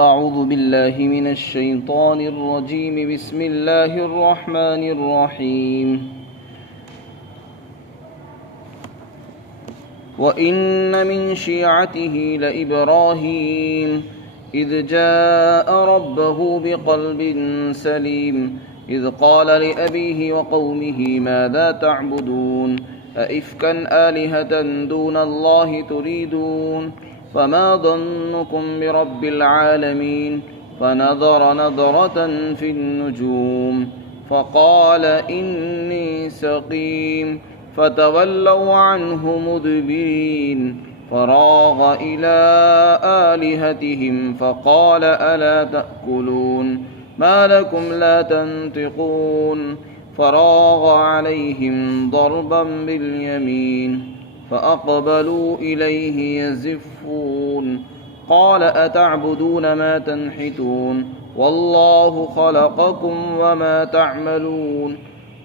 أعوذ بالله من الشيطان الرجيم بسم الله الرحمن الرحيم وإن من شيعته لإبراهيم إذ جاء ربه بقلب سليم إذ قال لأبيه وقومه ماذا تعبدون أئفكا آلهة دون الله تريدون فما ظنكم برب العالمين فنظر نظرة في النجوم فقال إني سقيم فتولوا عنه مدبرين فراغ إلى آلهتهم فقال ألا تأكلون ما لكم لا تنطقون فراغ عليهم ضربا باليمين فأقبلوا إليه يزفون قال أتعبدون ما تنحتون والله خلقكم وما تعملون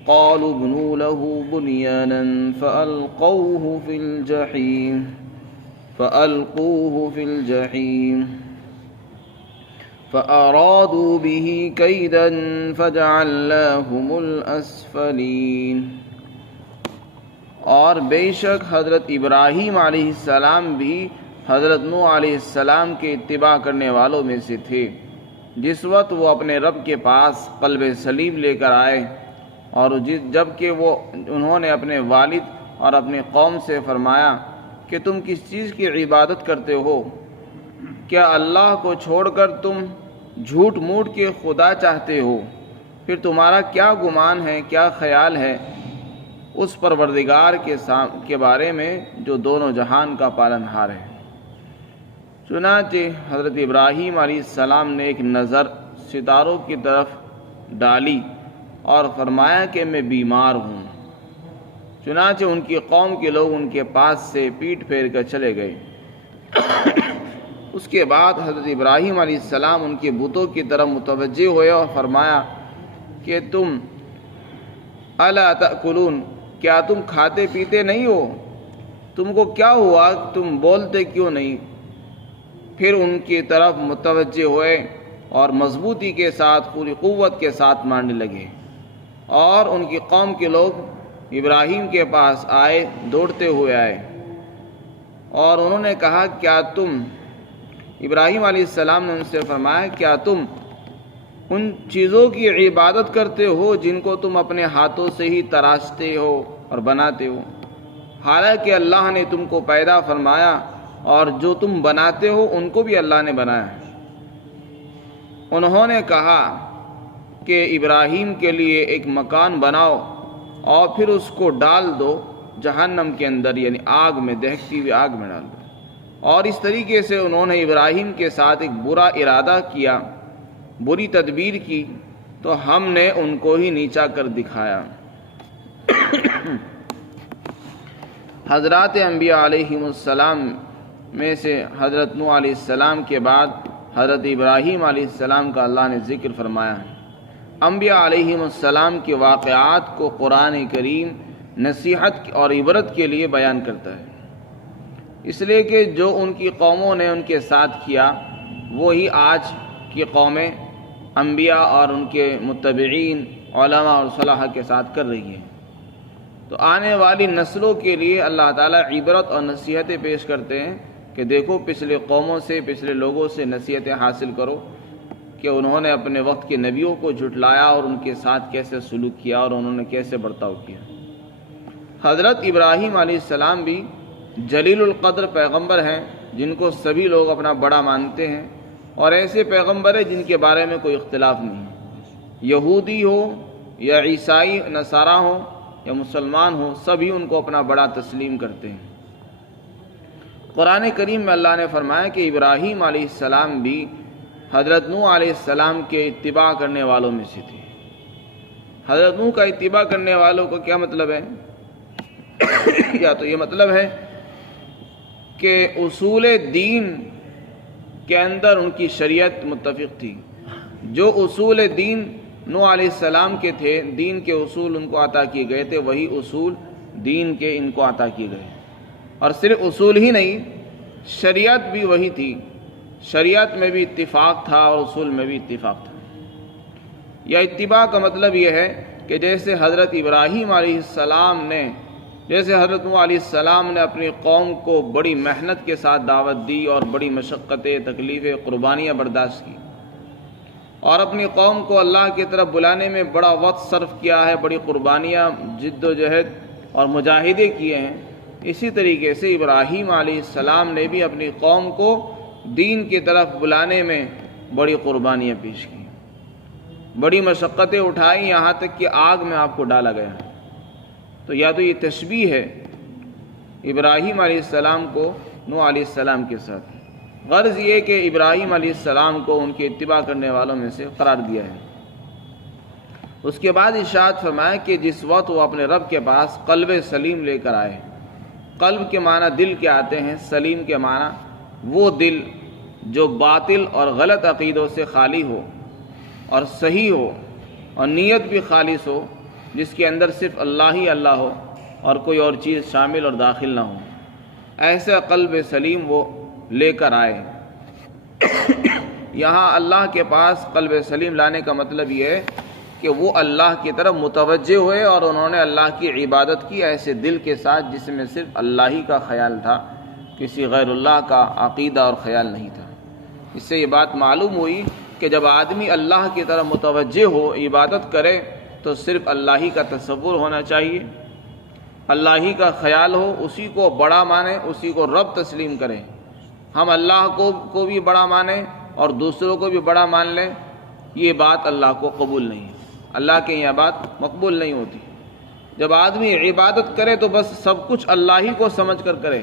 قالوا ابنوا له بنيانا فألقوه في الجحيم فأرادوا به كيدا فجعلناهم الأسفلين۔ اور بے شک حضرت ابراہیم علیہ السلام بھی حضرت نوح علیہ السلام کے اتباع کرنے والوں میں سے تھے جس وقت وہ اپنے رب کے پاس قلب سلیم لے کر آئے، اور جب کہ انہوں نے اپنے والد اور اپنی قوم سے فرمایا کہ تم کس چیز کی عبادت کرتے ہو؟ کیا اللہ کو چھوڑ کر تم جھوٹ موٹ کے خدا چاہتے ہو؟ پھر تمہارا کیا گمان ہے، کیا خیال ہے اس پروردگار کے بارے میں جو دونوں جہان کا پالنہار ہے؟ چنانچہ حضرت ابراہیم علیہ السلام نے ایک نظر ستاروں کی طرف ڈالی اور فرمایا کہ میں بیمار ہوں۔ چنانچہ ان کی قوم کے لوگ ان کے پاس سے پیٹ پھیر کر چلے گئے۔ اس کے بعد حضرت ابراہیم علیہ السلام ان کے بتوں کی طرف متوجہ ہوئے اور فرمایا کہ تم الا تأکلون، کیا تم کھاتے پیتے نہیں ہو؟ تم کو کیا ہوا، تم بولتے کیوں نہیں؟ پھر ان کی طرف متوجہ ہوئے اور مضبوطی کے ساتھ پوری قوت کے ساتھ مارنے لگے، اور ان کی قوم کے لوگ ابراہیم کے پاس آئے، دوڑتے ہوئے آئے، اور انہوں نے کہا ابراہیم علیہ السلام نے ان سے فرمایا کیا تم ان چیزوں کی عبادت کرتے ہو جن کو تم اپنے ہاتھوں سے ہی تراشتے ہو اور بناتے ہو، حالانکہ اللہ نے تم کو پیدا فرمایا اور جو تم بناتے ہو ان کو بھی اللہ نے بنایا ہے۔ انہوں نے کہا کہ ابراہیم کے لیے ایک مکان بناؤ اور پھر اس کو ڈال دو جہنم کے اندر، یعنی آگ میں، دہکتی ہوئی آگ میں ڈال دو۔ اور اس طریقے سے انہوں نے ابراہیم کے ساتھ ایک برا ارادہ کیا، بری تدبیر کی، تو ہم نے ان کو ہی نیچا کر دکھایا۔ حضرات انبیاء علیہم السلام میں سے حضرت نوح علیہ السلام کے بعد حضرت ابراہیم علیہ السلام کا اللہ نے ذکر فرمایا ہے۔ انبیاء علیہم السلام کے واقعات کو قرآن کریم نصیحت اور عبرت کے لیے بیان کرتا ہے، اس لیے کہ جو ان کی قوموں نے ان کے ساتھ کیا وہی آج کی قومیں انبیاء اور ان کے متبعین علماء اور صلاح کے ساتھ کر رہی ہیں۔ تو آنے والی نسلوں کے لیے اللہ تعالیٰ عبرت اور نصیحتیں پیش کرتے ہیں کہ دیکھو پچھلے قوموں سے، پچھلے لوگوں سے نصیحتیں حاصل کرو کہ انہوں نے اپنے وقت کے نبیوں کو جھٹلایا اور ان کے ساتھ کیسے سلوک کیا اور انہوں نے کیسے برتاؤ کیا۔ حضرت ابراہیم علیہ السلام بھی جلیل القدر پیغمبر ہیں جن کو سبھی لوگ اپنا بڑا مانتے ہیں، اور ایسے پیغمبر ہیں جن کے بارے میں کوئی اختلاف نہیں، یہودی ہو یا عیسائی نصارہ ہو یا مسلمان ہو، سبھی ان کو اپنا بڑا تسلیم کرتے ہیں۔ قرآن کریم میں اللہ نے فرمایا کہ ابراہیم علیہ السلام بھی حضرت نوح علیہ السلام کے اتباع کرنے والوں میں سے تھے۔ حضرت نوح کا اتباع کرنے والوں کا کیا مطلب ہے؟ یا تو یہ مطلب ہے کہ اصول دین کے اندر ان کی شریعت متفق تھی، جو اصول دین نوح علیہ السلام کے تھے، دین کے اصول ان کو عطا کیے گئے تھے، وہی اصول دین کے ان کو عطا کیے گئے، اور صرف اصول ہی نہیں، شریعت بھی وہی تھی۔ شریعت میں بھی اتفاق تھا اور اصول میں بھی اتفاق تھا۔ یا اتباع کا مطلب یہ ہے کہ جیسے حضرت ابراہیم علیہ السلام نے، جیسے حضرت نوح علیہ السلام نے اپنی قوم کو بڑی محنت کے ساتھ دعوت دی اور بڑی مشقتیں، تکلیفیں، قربانیاں برداشت کی، اور اپنی قوم کو اللہ کی طرف بلانے میں بڑا وقت صرف کیا ہے، بڑی قربانیاں، جد و جہد اور مجاہدے کیے ہیں، اسی طریقے سے ابراہیم علیہ السلام نے بھی اپنی قوم کو دین کی طرف بلانے میں بڑی قربانیاں پیش کی، بڑی مشقتیں اٹھائیں، یہاں تک کہ آگ میں آپ کو ڈالا گیا۔ تو یا تو یہ تشبیہ ہے ابراہیم علیہ السلام کو نوح علیہ السلام کے ساتھ، غرض یہ کہ ابراہیم علیہ السلام کو ان کے اتباع کرنے والوں میں سے قرار دیا ہے۔ اس کے بعد ارشاد فرمایا کہ جس وقت وہ اپنے رب کے پاس قلب سلیم لے کر آئے، قلب کے معنی دل کے آتے ہیں، سلیم کے معنی وہ دل جو باطل اور غلط عقیدوں سے خالی ہو اور صحیح ہو اور نیت بھی خالص ہو، جس کے اندر صرف اللہ ہی اللہ ہو اور کوئی اور چیز شامل اور داخل نہ ہو، ایسا قلب سلیم وہ لے کر آئے۔ یہاں اللہ کے پاس قلب سلیم لانے کا مطلب یہ ہے کہ وہ اللہ کی طرف متوجہ ہوئے اور انہوں نے اللہ کی عبادت کی ایسے دل کے ساتھ جس میں صرف اللہ ہی کا خیال تھا، کسی غیر اللہ کا عقیدہ اور خیال نہیں تھا۔ اس سے یہ بات معلوم ہوئی کہ جب آدمی اللہ کی طرف متوجہ ہو، عبادت کرے، تو صرف اللہ ہی کا تصور ہونا چاہیے، اللہ ہی کا خیال ہو، اسی کو بڑا مانے، اسی کو رب تسلیم کریں۔ ہم اللہ کو بھی بڑا مانیں اور دوسروں کو بھی بڑا مان لیں، یہ بات اللہ کو قبول نہیں ہے، اللہ کے یہ بات مقبول نہیں ہوتی۔ جب آدمی عبادت کرے تو بس سب کچھ اللہ ہی کو سمجھ کر کرے،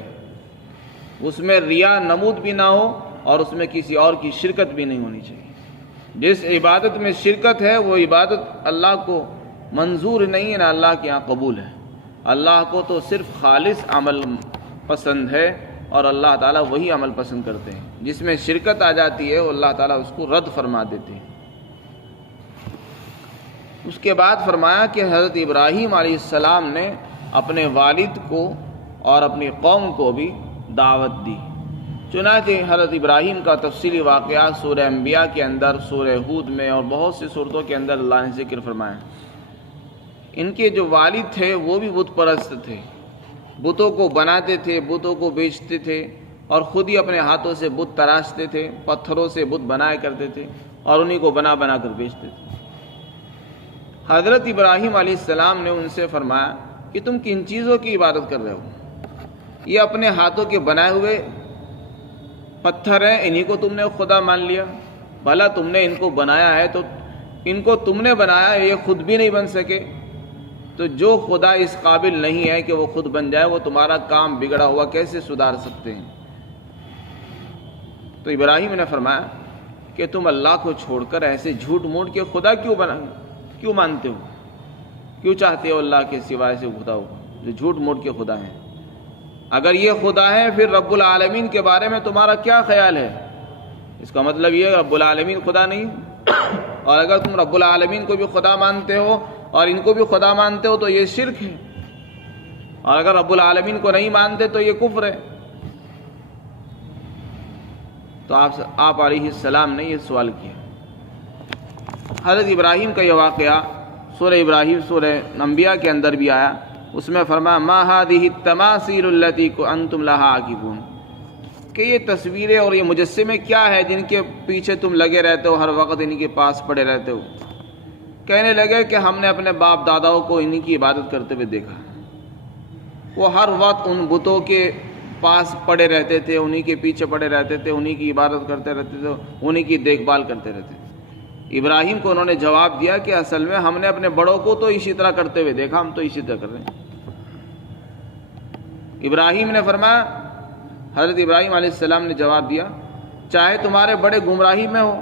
اس میں ریا نمود بھی نہ ہو اور اس میں کسی اور کی شرکت بھی نہیں ہونی چاہیے۔ جس عبادت میں شرکت ہے وہ عبادت اللہ کو منظور نہیں ہے، نہ اللہ کے یہاں قبول ہے۔ اللہ کو تو صرف خالص عمل پسند ہے اور اللہ تعالیٰ وہی عمل پسند کرتے ہیں، جس میں شرکت آ جاتی ہے وہ اللہ تعالیٰ اس کو رد فرما دیتے ہیں۔ اس کے بعد فرمایا کہ حضرت ابراہیم علیہ السلام نے اپنے والد کو اور اپنی قوم کو بھی دعوت دی۔ چنانچہ حضرت ابراہیم کا تفصیلی واقعات سورہ انبیاء کے اندر، سورہ ہود میں اور بہت سی صورتوں کے اندر اللہ نے ذکر فرمایا۔ ان کے جو والد تھے وہ بھی بت پرست تھے، بتوں کو بناتے تھے، بتوں کو بیچتے تھے اور خود ہی اپنے ہاتھوں سے بت تراشتے تھے، پتھروں سے بت بنایا کرتے تھے اور انہی کو بنا بنا کر بیچتے تھے۔ حضرت ابراہیم علیہ السلام نے ان سے فرمایا کہ تم کن چیزوں کی عبادت کر رہے ہو؟ یہ اپنے ہاتھوں کے بنائے ہوئے پتھر ہیں، انہی کو تم نے خدا مان لیا؟ بھلا تم نے ان کو بنایا ہے تو ان کو تم نے بنایا، یہ خود بھی نہیں بن سکے، تو جو خدا اس قابل نہیں ہے کہ وہ خود بن جائے، وہ تمہارا کام بگڑا ہوا کیسے سدھار سکتے ہیں؟ تو ابراہیم نے فرمایا کہ تم اللہ کو چھوڑ کر ایسے جھوٹ موٹ کے خدا کیوں مانتے ہو؟ کیوں چاہتے ہو اللہ کے سوائے سے خدا ہو جو جھوٹ موٹ کے خدا ہیں؟ اگر یہ خدا ہے پھر رب العالمین کے بارے میں تمہارا کیا خیال ہے؟ اس کا مطلب یہ ہے رب العالمین خدا نہیں، اور اگر تم رب العالمین کو بھی خدا مانتے ہو اور ان کو بھی خدا مانتے ہو تو یہ شرک ہے، اور اگر رب العالمین کو نہیں مانتے تو یہ کفر ہے۔ تو آپ علیہ السلام نے یہ سوال کیا۔ حضرت ابراہیم کا یہ واقعہ سورہ ابراہیم، سورہ انبیاء کے اندر بھی آیا، اس میں فرمایا ما هذه التماثيل التي انتم لها عاکفون، کہ یہ تصویریں اور یہ مجسمے کیا ہے جن کے پیچھے تم لگے رہتے ہو، ہر وقت انہی کے پاس پڑے رہتے ہو؟ کہنے لگے کہ ہم نے اپنے باپ داداؤں کو انہی کی عبادت کرتے ہوئے دیکھا، وہ ہر وقت ان بتوں کے پاس پڑے رہتے تھے، انہی کے پیچھے پڑے رہتے تھے، انہی کی عبادت کرتے رہتے تھے، انہی کی دیکھ بھال کرتے رہتے تھے۔ ابراہیم کو انہوں نے جواب دیا کہ اصل میں ہم نے اپنے بڑوں کو تو اسی طرح کرتے ہوئے دیکھا، ہم تو اسی طرح کر رہے ہیں۔ ابراہیم نے فرمایا، حضرت ابراہیم علیہ السلام نے جواب دیا، چاہے تمہارے بڑے گمراہی میں ہو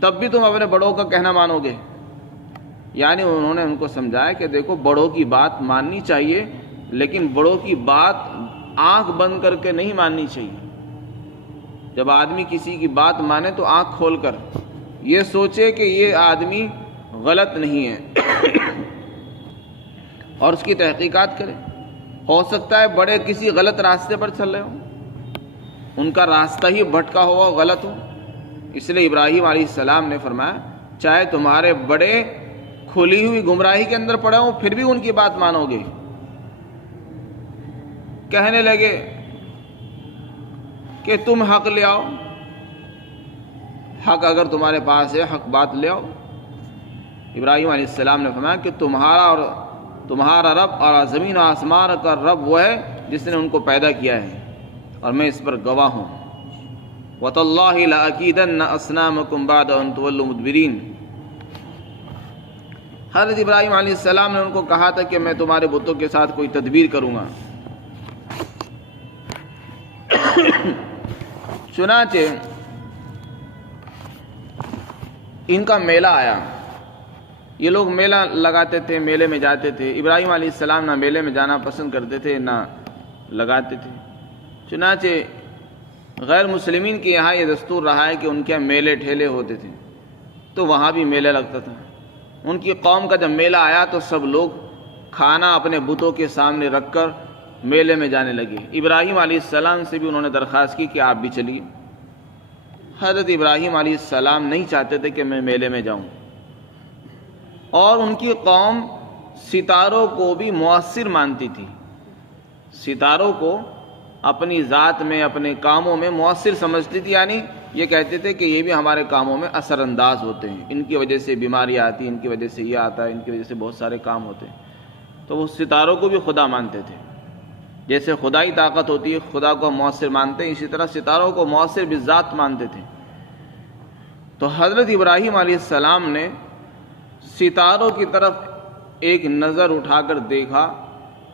تب بھی تم اپنے بڑوں کا کہنا مانو گے؟ یعنی انہوں نے ان کو سمجھایا کہ دیکھو بڑوں کی بات ماننی چاہیے، لیکن بڑوں کی بات آنکھ بند کر کے نہیں ماننی چاہیے۔ جب آدمی کسی کی بات مانے تو آنکھ کھول کر یہ سوچے کہ یہ آدمی غلط نہیں ہے اور اس کی تحقیقات کرے۔ ہو سکتا ہے بڑے کسی غلط راستے پر چل رہے ہوں، ان کا راستہ ہی بھٹکا ہوا غلط ہو. اس لیے ابراہیم علیہ السلام نے فرمایا چاہے تمہارے بڑے کھلی ہوئی گمراہی کے اندر پڑے ہوں پھر بھی ان کی بات مانو گے. کہنے لگے کہ تم حق لے آؤ، حق اگر تمہارے پاس ہے حق بات لے آؤ. ابراہیم علیہ السلام نے فرمایا کہ تمہارا رب اور زمین و آسمان کا رب وہ ہے جس نے ان کو پیدا کیا ہے اور میں اس پر گواہ ہوں. وَتَاللَّهِ لَأَكِيدَنَّ أَصْنَامَكُمْ بَعْدَ أَن تُوَلُّوا مُدْبِرِينَ. حضرت ابراہیم علیہ السلام نے ان کو کہا تھا کہ میں تمہارے بتوں کے ساتھ کوئی تدبیر کروں گا. چنانچہ ان کا میلہ آیا. یہ لوگ میلہ لگاتے تھے، میلے میں جاتے تھے. ابراہیم علیہ السلام نہ میلے میں جانا پسند کرتے تھے نہ لگاتے تھے. چنانچہ غیر مسلمین کے یہاں یہ دستور رہا ہے کہ ان کے میلے ٹھیلے ہوتے تھے تو وہاں بھی میلہ لگتا تھا. ان کی قوم کا جب میلہ آیا تو سب لوگ کھانا اپنے بتوں کے سامنے رکھ کر میلے میں جانے لگے. ابراہیم علیہ السلام سے بھی انہوں نے درخواست کی کہ آپ بھی چلیے. حضرت ابراہیم علیہ السلام نہیں چاہتے تھے کہ میں میلے میں جاؤں، اور ان کی قوم ستاروں کو بھی مؤثر مانتی تھی. ستاروں کو اپنی ذات میں اپنے کاموں میں مؤثر سمجھتی تھی، یعنی یہ کہتے تھے کہ یہ بھی ہمارے کاموں میں اثر انداز ہوتے ہیں، ان کی وجہ سے بیماریاں آتی ہیں، ان کی وجہ سے یہ آتا ہے، ان کی وجہ سے بہت سارے کام ہوتے ہیں. تو وہ ستاروں کو بھی خدا مانتے تھے. جیسے خدائی طاقت ہوتی ہے خدا کو مؤثر مانتے ہیں، اسی طرح ستاروں کو مؤثر بالذات مانتے تھے. تو حضرت ابراہیم علیہ السلام نے ستاروں کی طرف ایک نظر اٹھا کر دیکھا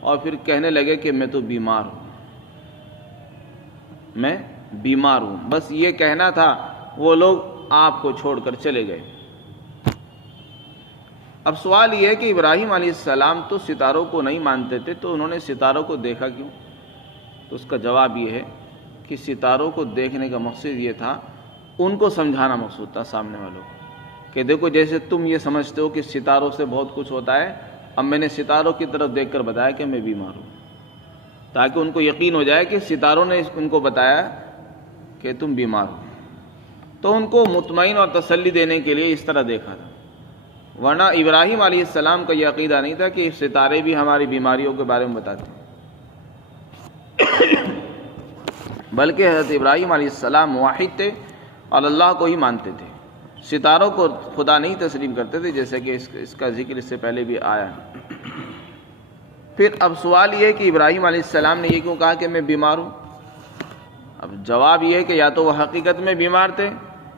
اور پھر کہنے لگے کہ میں تو بیمار ہوں، میں بیمار ہوں. بس یہ کہنا تھا، وہ لوگ آپ کو چھوڑ کر چلے گئے. اب سوال یہ ہے کہ ابراہیم علیہ السلام تو ستاروں کو نہیں مانتے تھے، تو انہوں نے ستاروں کو دیکھا کیوں؟ تو اس کا جواب یہ ہے کہ ستاروں کو دیکھنے کا مقصد یہ تھا، ان کو سمجھانا مقصود تھا سامنے والوں کو کہ دیکھو جیسے تم یہ سمجھتے ہو کہ ستاروں سے بہت کچھ ہوتا ہے، اب میں نے ستاروں کی طرف دیکھ کر بتایا کہ میں بیمار ہوں، تاکہ ان کو یقین ہو جائے کہ ستاروں نے ان کو بتایا کہ تم بیمار ہو. تو ان کو مطمئن اور تسلی دینے کے لیے اس طرح دیکھا تھا. ورنہ ابراہیم علیہ السلام کا یہ عقیدہ نہیں تھا کہ ستارے بھی ہماری بیماریوں کے بارے میں بتاتے ہیں، بلکہ حضرت ابراہیم علیہ السلام موحد تھے اور اللہ کو ہی مانتے تھے. ستاروں کو خدا نہیں تسلیم کرتے تھے، جیسے کہ اس کا ذکر اس سے پہلے بھی آیا. پھر اب سوال یہ ہے کہ ابراہیم علیہ السلام نے یہ کیوں کہا کہ میں بیمار ہوں؟ اب جواب یہ ہے کہ یا تو وہ حقیقت میں بیمار تھے،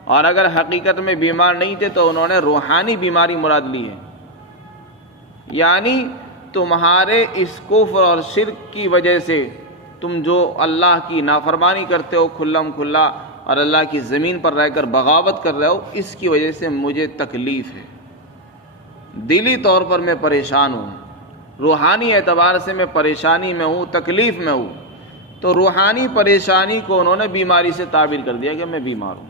اور اگر حقیقت میں بیمار نہیں تھے تو انہوں نے روحانی بیماری مراد لی ہے. یعنی تمہارے اس کفر اور شرک کی وجہ سے تم جو اللہ کی نافرمانی کرتے ہو کھلم کھلا اور اللہ کی زمین پر رہ کر بغاوت کر رہے ہو، اس کی وجہ سے مجھے تکلیف ہے، دلی طور پر میں پریشان ہوں، روحانی اعتبار سے میں پریشانی میں ہوں، تکلیف میں ہوں. تو روحانی پریشانی کو انہوں نے بیماری سے تعبیر کر دیا کہ میں بیمار ہوں.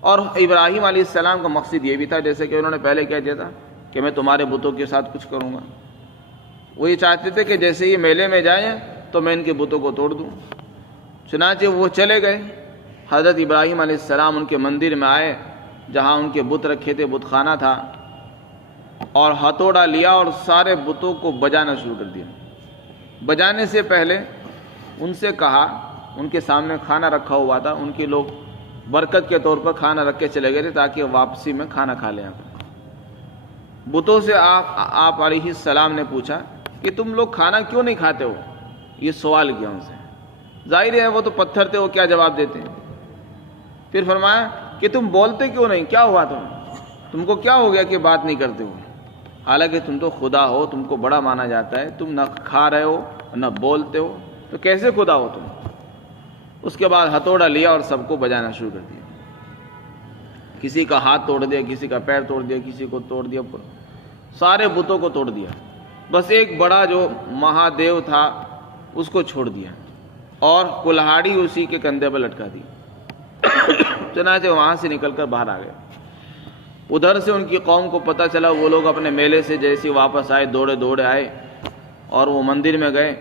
اور ابراہیم علیہ السلام کا مقصد یہ بھی تھا، جیسے کہ انہوں نے پہلے کہہ دیا تھا کہ میں تمہارے بتوں کے ساتھ کچھ کروں گا. وہ یہ چاہتے تھے کہ جیسے یہ میلے میں جائیں تو میں ان کے بتوں کو توڑ دوں. چنانچہ وہ چلے گئے. حضرت ابراہیم علیہ السلام ان کے مندر میں آئے جہاں ان کے بت رکھے تھے، بت خانہ تھا، اور ہتھوڑا لیا اور سارے بتوں کو بجانا شروع کر دیا. بجانے سے پہلے ان سے کہا، ان کے سامنے کھانا رکھا ہوا تھا، ان کے لوگ برکت کے طور پر کھانا رکھ کے چلے گئے تھے تاکہ واپسی میں کھانا کھا لیں. بتوں سے آپ علیہ السلام نے پوچھا کہ تم لوگ کھانا کیوں نہیں کھاتے ہو؟ یہ سوال کیا ان سے. ظاہر ہے وہ تو پتھر تھے، وہ کیا جواب دیتے ہیں. پھر فرمایا کہ تم بولتے کیوں نہیں، کیا ہوا تم کو کیا ہو گیا کہ بات نہیں کرتے ہو؟ حالانکہ تم تو خدا ہو، تم کو بڑا مانا جاتا ہے، تم نہ کھا رہے ہو نہ بولتے ہو، تو کیسے خدا ہو تم؟ اس کے بعد ہتھوڑا لیا اور سب کو بجانا شروع کر دیا. کسی کا ہاتھ توڑ دیا، کسی کا پیر توڑ دیا، کسی کو توڑ دیا، سارے بتوں کو توڑ دیا. بس ایک بڑا جو مہادیو تھا اس کو چھوڑ دیا اور کلہاڑی اسی کے کندھے پر لٹکا دی. چنانچہ وہاں سے نکل کر باہر آ گئے. ادھر سے ان کی قوم کو پتہ چلا، وہ لوگ اپنے میلے سے جیسے واپس آئے دوڑے دوڑے آئے اور وہ مندر میں گئے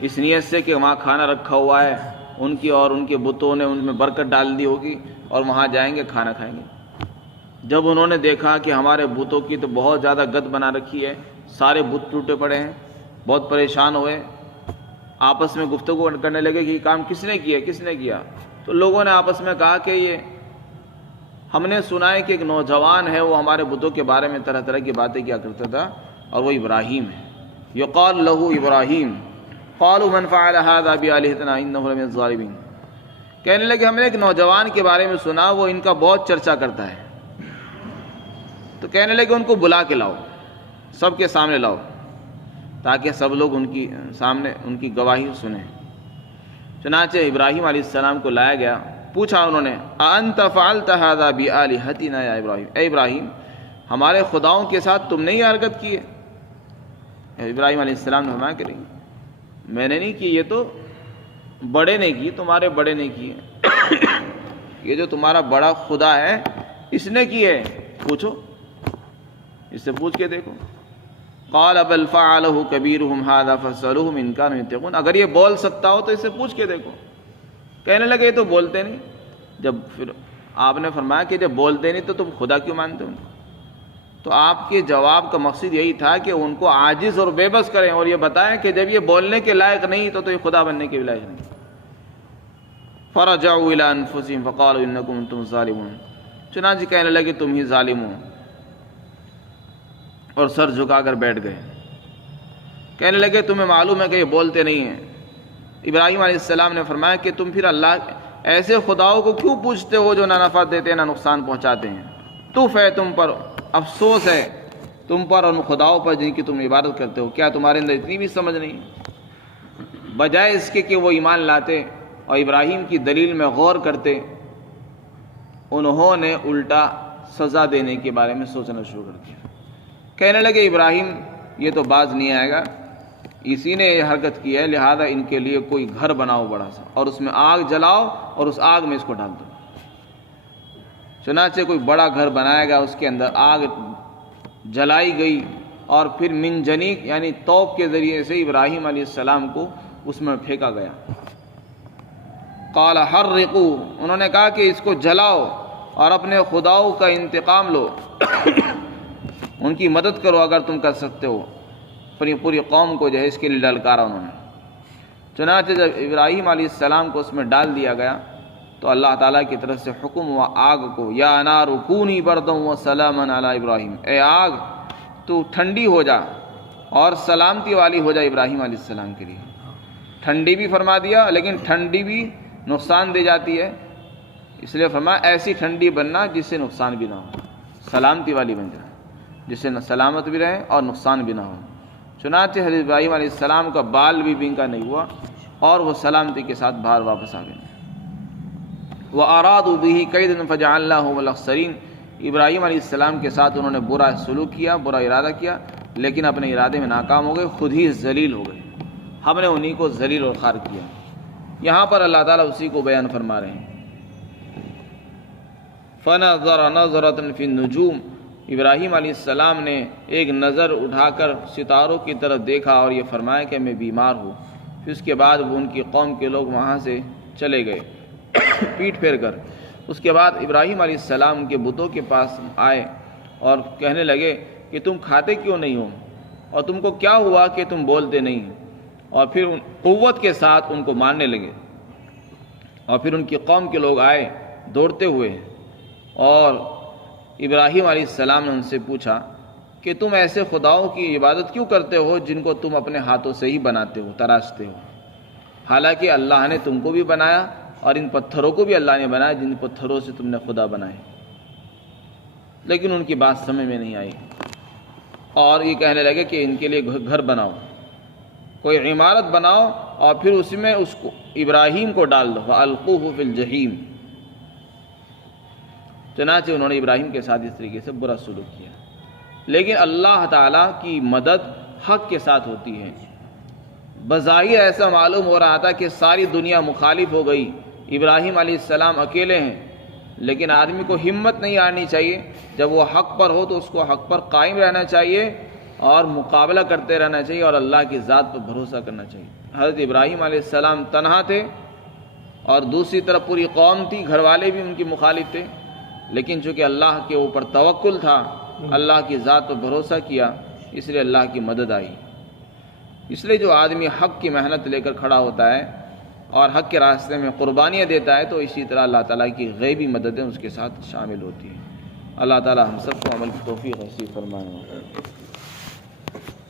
اس نیت سے کہ وہاں کھانا رکھا ہوا ہے ان کی اور ان کے بتوں نے ان میں برکت ڈال دی ہوگی اور وہاں جائیں گے کھانا کھائیں گے۔ جب انہوں نے دیکھا کہ ہمارے بتوں کی تو بہت زیادہ گند بنا رکھی ہے، سارے بت ٹوٹے پڑے ہیں، بہت پریشان ہوئے، آپس میں گفتگو کرنے لگے کہ یہ کام کس نے کیا، کس نے کیا؟ تو لوگوں نے آپس میں کہا کہ یہ ہم نے سنا ہے کہ ایک نوجوان ہے، وہ ہمارے بتوں کے بارے میں طرح طرح کی باتیں کیا کرتا تھا، اور وہ ابراہیم ہے، یقال لہ ابراہیم، قالوا من فعل هذا بآلهتنا انه لمن الظالمین۔ کہنے لگے ہم نے ایک نوجوان کے بارے میں سنا، وہ ان کا بہت چرچا کرتا ہے، تو کہنے لگے ان کو بلا کے لاؤ، سب کے سامنے لاؤ، تاکہ سب لوگ ان کی سامنے ان کی گواہی سنیں۔ چنانچہ ابراہیم علیہ السلام کو لایا گیا، پوچھا انہوں نے اَأَنْتَ فَعَلْتَ هَذَا بِآلِهَتِنَا یا ابراہیم، اے ابراہیم ہمارے خداؤں کے ساتھ تم نے یہ حرکت کی ہے؟ ابراہیم علیہ السلام نے فرمایا کہ نہیں، میں نے نہیں کی، یہ تو بڑے نے کی، تمہارے بڑے نے کی ہے، یہ جو تمہارا بڑا خدا ہے اس نے کی ہے، پوچھو، اس سے پوچھ کے دیکھو۔ قال بل فعلہ کبیرہم ھذا فاسألوہم ان کانوا ینطقون، اگر یہ بول سکتا ہو تو اس سے پوچھ کے دیکھو۔ کہنے لگے یہ تو بولتے نہیں۔ جب پھر آپ نے فرمایا کہ جب بولتے نہیں تو تم خدا کیوں مانتے ہو؟ تو آپ کے جواب کا مقصد یہی تھا کہ ان کو عاجز اور بے بس کریں اور یہ بتائیں کہ جب یہ بولنے کے لائق نہیں تو یہ خدا بننے کے بھی لائق نہیں۔ فرجعوا الى انفسهم فقالوا انکم انتم الظالمون، چنانچہ کہنے لگے تم ہی ظالم ہو، اور سر جھکا کر بیٹھ گئے۔ کہنے لگے تمہیں معلوم ہے کہ یہ بولتے نہیں ہیں۔ ابراہیم علیہ السلام نے فرمایا کہ تم پھر اللہ ایسے خداؤں کو کیوں پوچھتے ہو جو نہ نفع دیتے نہ نقصان پہنچاتے ہیں؟ تف ہے تم پر، افسوس ہے تم پر اور ان خداؤں پر جن کی تم عبادت کرتے ہو، کیا تمہارے اندر اتنی بھی سمجھ نہیں؟ بجائے اس کے کہ وہ ایمان لاتے اور ابراہیم کی دلیل میں غور کرتے، انہوں نے الٹا سزا دینے کے بارے میں سوچنا شروع کر دیا۔ کہنے لگے ابراہیم یہ تو باز نہیں آئے گا، اسی نے یہ حرکت کی ہے، لہذا ان کے لیے کوئی گھر بناؤ بڑا سا اور اس میں آگ جلاؤ اور اس آگ میں اس کو ڈال دو۔ چنانچہ کوئی بڑا گھر بنایا گیا، اس کے اندر آگ جلائی گئی اور پھر منجنیق یعنی توپ کے ذریعے سے ابراہیم علیہ السلام کو اس میں پھینکا گیا۔ قال حرقوا، انہوں نے کہا کہ اس کو جلاؤ اور اپنے خداؤں کا انتقام لو، ان کی مدد کرو اگر تم کر سکتے ہو۔ پوری قوم کو جو ہے اس کے لیے للکارا انہوں نے۔ چنانچہ جب ابراہیم علیہ السلام کو اس میں ڈال دیا گیا تو اللہ تعالیٰ کی طرف سے حکم ہوا آگ کو، یا نار کونی بردا وسلاما علی ابراہیم، اے آگ تو ٹھنڈی ہو جا اور سلامتی والی ہو جا ابراہیم علیہ السلام کے لیے۔ ٹھنڈی بھی فرما دیا، لیکن ٹھنڈی بھی نقصان دے جاتی ہے، اس لیے فرمایا ایسی ٹھنڈی بننا جس سے نقصان بھی نہ ہو، سلامتی والی بن جائے جس سے نہ سلامت بھی رہے اور نقصان بھی نہ ہو۔ چنانچہ حضرت ابراہیم علیہ السلام کا بال بھی بینکا نہیں ہوا اور وہ سلامتی کے ساتھ باہر واپس آ گئے۔ وَأَرَادُوا بِهِ كَيْدًا فَجَعَلْنَاهُمُ الْأَخْسَرِينَ، ابراہیم علیہ السلام کے ساتھ انہوں نے برا سلوک کیا، برا ارادہ کیا، لیکن اپنے ارادے میں ناکام ہو گئے، خود ہی ذلیل ہو گئے، ہم نے انہی کو ذلیل اور خوار کیا۔ یہاں پر اللہ تعالیٰ اسی کو بیان فرما رہے ہیں۔ فَنَظَرَ نَظْرَةً فِي النُّجُومِ، ابراہیم علیہ السلام نے ایک نظر اٹھا کر ستاروں کی طرف دیکھا اور یہ فرمایا کہ میں بیمار ہوں۔ پھر اس کے بعد وہ ان کی قوم کے لوگ وہاں سے چلے گئے پیٹ پھیر کر۔ اس کے بعد ابراہیم علیہ السلام کے بتوں کے پاس آئے اور کہنے لگے کہ تم کھاتے کیوں نہیں ہو اور تم کو کیا ہوا کہ تم بولتے نہیں؟ اور پھر قوت کے ساتھ ان کو مارنے لگے۔ اور پھر ان کی قوم کے لوگ آئے دوڑتے ہوئے اور ابراہیم علیہ السلام نے ان سے پوچھا کہ تم ایسے خداؤں کی عبادت کیوں کرتے ہو جن کو تم اپنے ہاتھوں سے ہی بناتے ہو، تراشتے ہو، حالانکہ اللہ نے تم کو بھی بنایا اور ان پتھروں کو بھی اللہ نے بنایا جن پتھروں سے تم نے خدا بنائے۔ لیکن ان کی بات سمجھ میں نہیں آئی اور یہ کہنے لگے کہ ان کے لیے گھر بناؤ، کوئی عمارت بناؤ اور پھر اس میں اس کو ابراہیم کو ڈال دو، فَأَلْقُوهُ فِي الْجَحِيمِ۔ چنانچہ انہوں نے ابراہیم کے ساتھ اس طریقے سے برا سلوک کیا۔ لیکن اللہ تعالیٰ کی مدد حق کے ساتھ ہوتی ہے۔ بظاہر ایسا معلوم ہو رہا تھا کہ ساری دنیا مخالف ہو گئی، ابراہیم علیہ السلام اکیلے ہیں، لیکن آدمی کو ہمت نہیں آنی چاہیے، جب وہ حق پر ہو تو اس کو حق پر قائم رہنا چاہیے اور مقابلہ کرتے رہنا چاہیے اور اللہ کی ذات پر بھروسہ کرنا چاہیے۔ حضرت ابراہیم علیہ السلام تنہا تھے اور دوسری طرف پوری قوم تھی، گھر والے بھی ان کی مخالف تھے، لیکن چونکہ اللہ کے اوپر توکل تھا، اللہ کی ذات پر بھروسہ کیا، اس لیے اللہ کی مدد آئی۔ اس لیے جو آدمی حق کی محنت لے کر کھڑا ہوتا ہے اور حق کے راستے میں قربانیاں دیتا ہے تو اسی طرح اللہ تعالیٰ کی غیبی مددیں اس کے ساتھ شامل ہوتی ہیں۔ اللہ تعالیٰ ہم سب کو عمل کی توفیق نصیب فرمائے۔